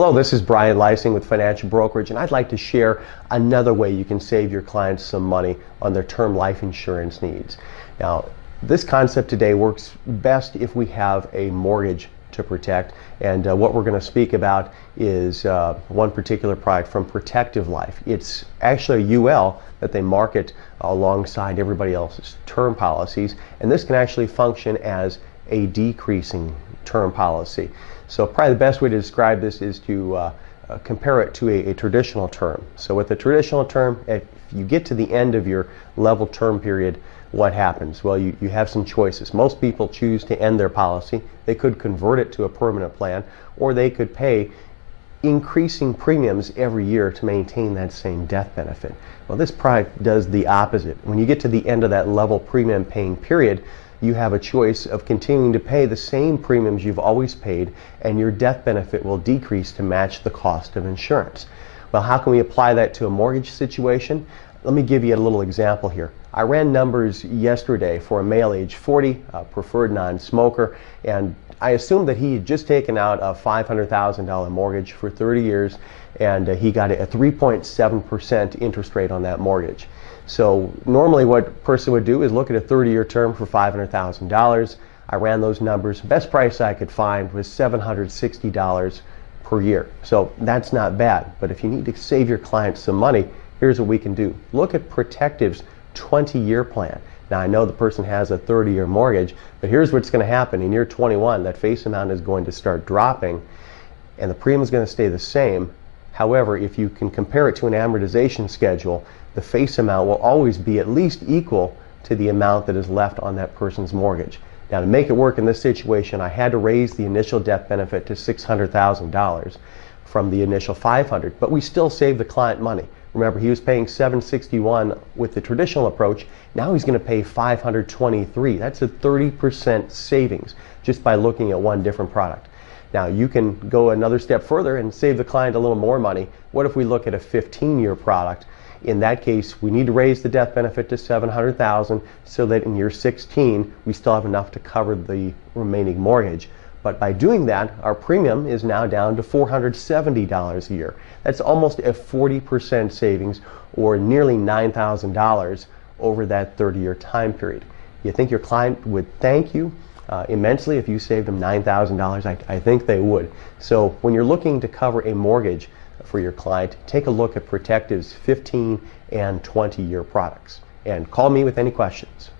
Hello, this is Brian Lysing with Financial Brokerage, and I'd like to share another way you can save your clients some money on their term life insurance needs. Now, this concept today works best if we have a mortgage to protect, and what we're going to speak about is one particular product from Protective Life. It's actually a UL that they market alongside everybody else's term policies, and this can actually function as a decreasing term policy. So probably the best way to describe this is to compare it to a traditional term. So with a traditional term, if you get to the end of your level term period, what happens? Well, you have some choices. Most people choose to end their policy. They could convert it to a permanent plan, or they could pay increasing premiums every year to maintain that same death benefit. Well, this product does the opposite. When you get to the end of that level premium paying period, you have a choice of continuing to pay the same premiums you've always paid, and your death benefit will decrease to match the cost of insurance. Well, how can we apply that to a mortgage situation? Let me give you a little example here. I ran numbers yesterday for a male age 40, preferred non-smoker, and I assumed that he had just taken out a $500,000 mortgage for 30 years, and he got a 3.7% interest rate on that mortgage. So normally what a person would do is look at a 30-year term for $500,000. I ran those numbers. Best price I could find was $760 per year. So that's not bad. But if you need to save your clients some money, here's what we can do. Look at Protective's 20-year plan. Now I know the person has a 30-year mortgage, but here's what's going to happen. In year 21, that face amount is going to start dropping, and the premium is going to stay the same. However, if you can compare it to an amortization schedule, the face amount will always be at least equal to the amount that is left on that person's mortgage. Now, to make it work in this situation, I had to raise the initial death benefit to $600,000 from the initial $500,000, but we still saved the client money. Remember, he was paying $761 with the traditional approach. Now he's going to pay $523. That's a 30% savings just by looking at one different product. Now, you can go another step further and save the client a little more money. What if we look at a 15-year product? In that case, we need to raise the death benefit to $700,000 so that in year 16 we still have enough to cover the remaining mortgage. But by doing that, our premium is now down to $470 a year. That's almost a 40% savings, or nearly $9,000 over that 30-year time period. You think your client would thank you immensely if you saved them $9,000? I think they would. So when you're looking to cover a mortgage for your client, take a look at Protective's 15 and 20-year products. And call me with any questions.